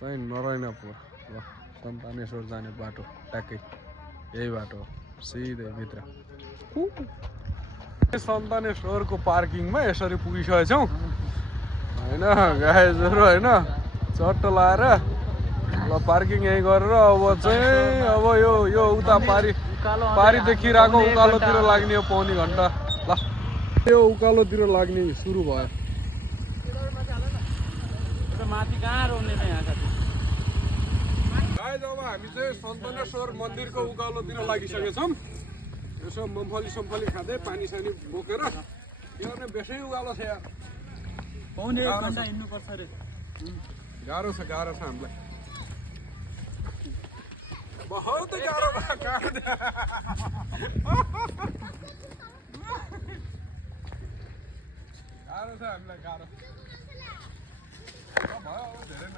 चाहिँ नरायणपुर ल सन्तानेश्वर जाने बाटो ट्याक्कै यही बाटो सिधै भित्र सन्तानेश्वरको पार्किङमा यसरी पुगिसकेको छौँ होइन गाइजहरू होइन चट्ट लाएर ल पार्किङ यहीँ गरेर अब चाहिँ अब यो उता पारी देखिरहेको उकालोतिर लाग्ने हो पौनी घन्टा ल यो उकालोतिर लाग्ने सुरु भयो गाइज अब हामी चाहिँ सन्तानेश्वर मन्दिरको उकालोतिर लागिसकेका छौँ यसो मम्फली सम्फली खाँदै पानी सानी बोकेर यो नै बेसै उकालो छ यार गाह्रो छ हामीलाई बहुत गाह्रो छ हामीलाई गाह्रो भयो धेरै न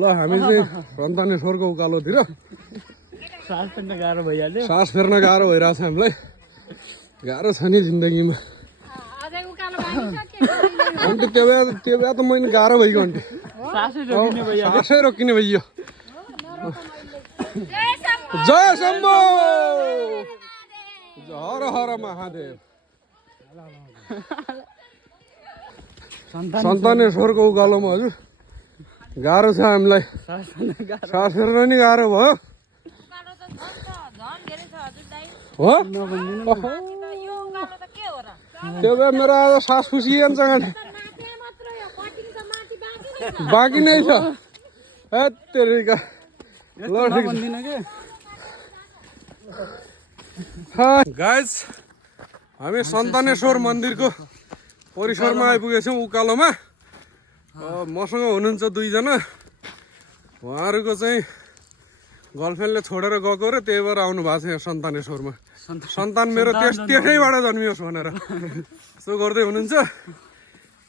ल हामी चाहिँ सन्तानेश्वरको उकालोतिर सास फेर्न गाह्रो भइहाल्यो सास फेर्न गाह्रो भइरहेछ हामीलाई गाह्रो छ नि जिन्दगीमा अन्त त्यो बेला त मैले गाह्रो भइगयो अन्त सासै रोकिने भइयो जय शम्भो हर हर महादेव सन्तानेश्वरको उकालोमा हजुर गाह्रो छ हामीलाई सास फेर्न नि गाह्रो भयो हो त्यो भए मेरो आज सास फुसिन्छ बाँकी नै छ गाइज हामी सन्तानेश्वर मन्दिरको परिसरमा आइपुगेछौँ उकालोमा मसँग हुनुहुन्छ दुईजना उहाँहरूको चाहिँ गर्लफ्रेन्डले छोडेर गएको र त्यही भएर आउनु भएको छ यहाँ सन्तानेश्वरमा सन्तान मेरो त्यसैबाट जन्मियोस् भनेर यसो गर्दै हुनुहुन्छ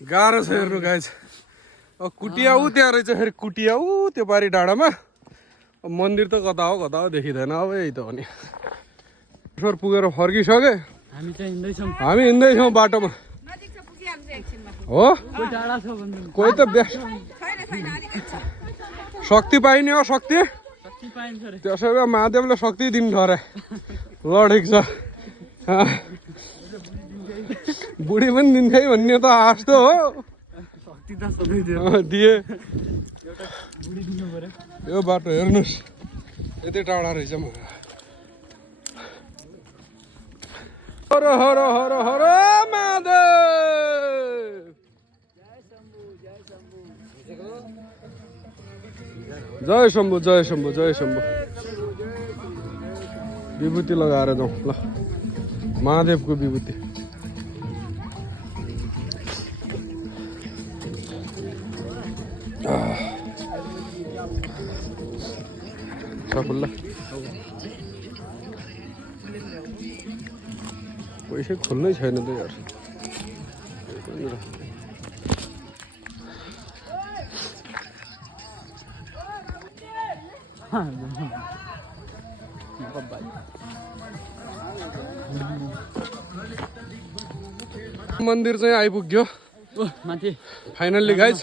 गाह्रो छ हेर्नु गाइज कुटिया ऊ त्यहाँ रहेछ फेरि कुटिया ऊ त्यो पारी डाँडामा मन्दिर त कता हो देखिँदैन अब यही त हो नि पुगेर फर्किसके हामी हिँड्दैछौँ बाटोमा हो कोही त शक्ति पाइने हो शक्ति त्यसो भए महादेवले शक्ति दिनु अरे ल ठिक छ बुढी पनि दिन्छै भन्ने त आश त हो दिए यो बाटो हेर्नुहोस् यति टाढा रहेछ म हर हर हर हर महादेव जय शम्भु जय शम्भु जय शम्भु विभूति लगाएर जाउँ ल महादेवको विभूति सफल पैसै खोल्नै छैन त यार मन्दिर चाहिँ आइपुग्यो फाइनल्ली गाइज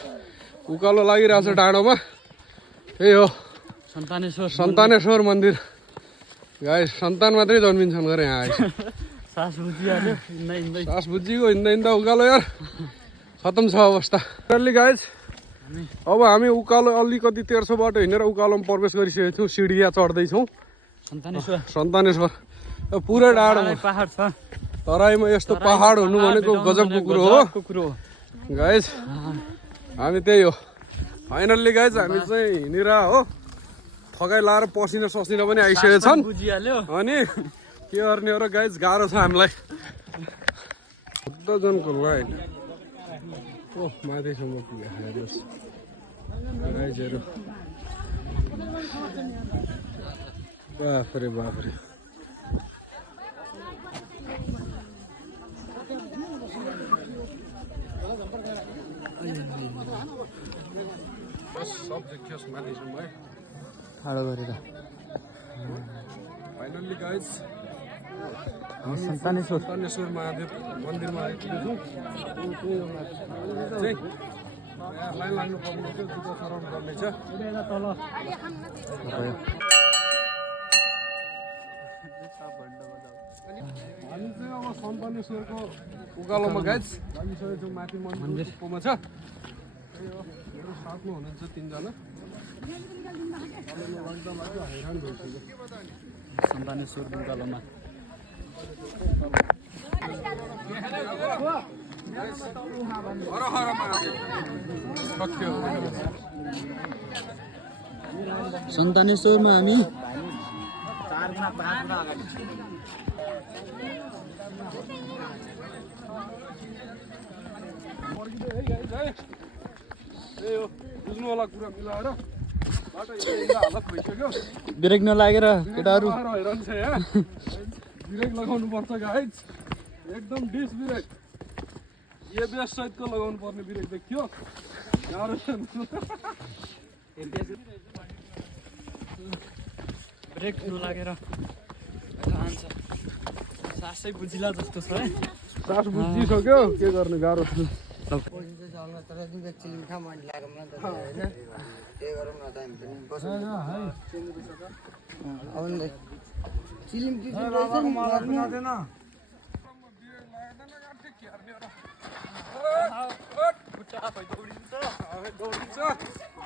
उकालो लागिरहेछ डाँडोमा त्यही हो सन्तानेश्वर मन्दिर गाइज सन्तान मात्रै जन्मिन्छन् गरे यहाँ आएछ सास बुझिगयो हिँड्दा उकालो यार खतम छ अवस्था फाइनल्ली गाइज अब हामी उकालो अलिकति तेर्सो बाटो हिँडेर उकालोमा प्रवेश गरिसकेको छौँ सिडिया चढ्दैछौँ सन्तानेश्वर पुरै डाँडोमा पहाड छ तराईमा यस्तो पहाड हुनु भनेको गजबको कुरो हो गाइज हामी त्यही हो फाइनल्ली गाइज हामी चाहिँ हिँडेर हो थकाइ लाएर पसिना ससिना पनि आइसकेको छन् अनि के गर्ने हो र गाइज गाह्रो छ हामीलाई 14 जनको लाइन ओ माथिसम्म पुग्यो हेर्नुहोस् गाइजहरू बाफरे बाफरे सब देखियोस् माथिसम्म है ठाडो गरेर फाइनल्ली गाइज सन्तानेश्वर सन्तानेश्वर महादेव मन्दिरमा आइपुगेछौँ चाहिँ लाइन लाग्नु पर्ने थियो जुत्ता सराउनु पर्ने छ तल हामी चाहिँ अब सन्तानेश्वरको उकालोमा गाइज लागिसकेको छौँ माथि मन्दिरकोमा छ त्यही हो मेरो साथमा हुनुहुन्छ 3 जना लाग्दा लाग्दा हैरान भइसक्यो सन्तानेश्वर उकालोमा हर हर महादेव सत्य सन्तानेश्वरमा हामी त्यही हो बुझ्नुवाला कुरा मिलाएर बाटो हिँड्दा हालत भइसक्यो ब्रेक नलागेर केटाहरू हैरान छ यहाँ ब्रेक लगाउनु पर्छ गाइज एकदम डिस ब्रेक एबिएस सहितको लगाउनु पर्ने ब्रेक देखियो गाह्रो छ ब्रेक नलागेर खान्छ सासै बुझिला जस्तो छ है सास बुझिसक्यो के गर्ने गाह्रो छ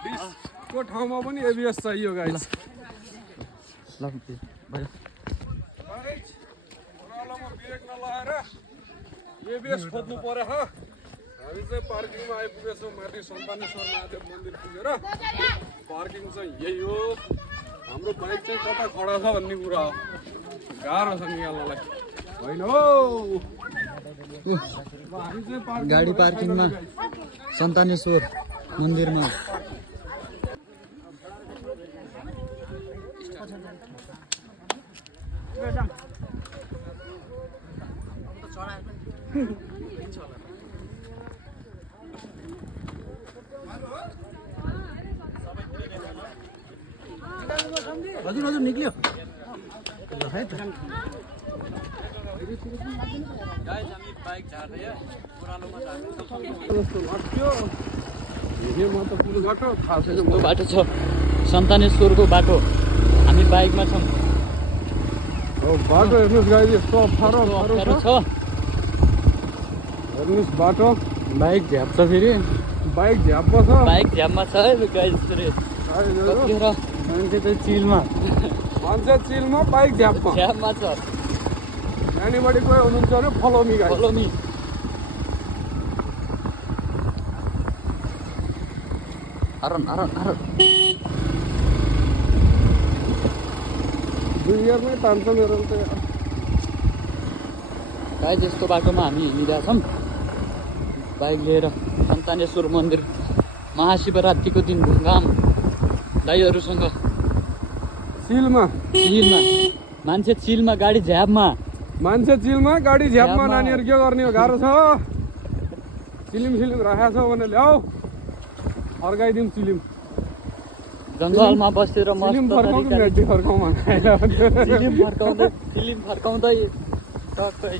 डिसको ठाउँमा पनि एबिएस चाहियो गाइज ल भयो ब्रेक नलाएर एबिएस खोज्नु पर्यो ह हामी चाहिँ पार्किङमा आइपुगेछौँ माथि सन्तानेश्वर महादेव मन्दिर पुगेर पार्किङ चाहिँ यही हो हाम्रो बाइक चाहिँ कता खडा छ भन्ने कुरा हो गाह्रो छ निकाल्नलाई होइन हो हामी चाहिँ गाडी पार्किङमा सन्तानेश्वर मन्दिरमा हजुर हजुर निक्ल्यो है त जस्तो लाग्थ्यो म त पुल बाटो थाहा छैन यो बाटो छ सन्तानेश्वरको बाटो हामी बाइकमा छौँ बाटो हेर्नुहोस् गाडी यस्तो अप्ठ्यारो अप्ठ्यारो छ हेर्नुहोस् बाटो बाइक झ्याप्छ फेरि बाइक झ्याप्प छ बाइक झ्यापमा छ है गाडी कतिखेर मान्छे चाहिँ चिलमा मान्छे चिलमा बाइक झ्याप्प झ्यापमा छ यहाँनिर कोही हुनुहुन्छ भने follow me guys follow me आरन आरन आरन 2 इयरमै तान्छ मेरो त गाई जस्तो बाटोमा हामी हिँडिरहेका छौँ बाइक लिएर सन्तानेश्वर मन्दिर महाशिवरात्रिको दिन घुमघाम दाइहरूसँग चिलमा मान्छे चिलमा गाडी झ्यापमा मान्छे चिलमा गाडी झ्यापमा नानीहरू के गर्ने हो गाह्रो छ चिलिम राखेको छ भने ल्याऊ फर्काइदिउँ चिलिम जङ्गलमा बसेर मस्त भेटी फर्काउँ फिल्म फर्काउँदै टक्कै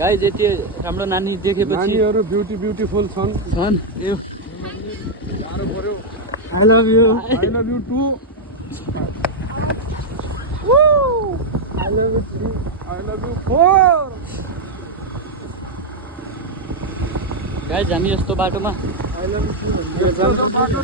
गाई यति राम्रो नानी देखेपछि नानीहरू ब्युटिफुल छन् यो गाह्रो पर्यो I love you too I love you 4 guys हामी यस्तो बाटोमा I love you 2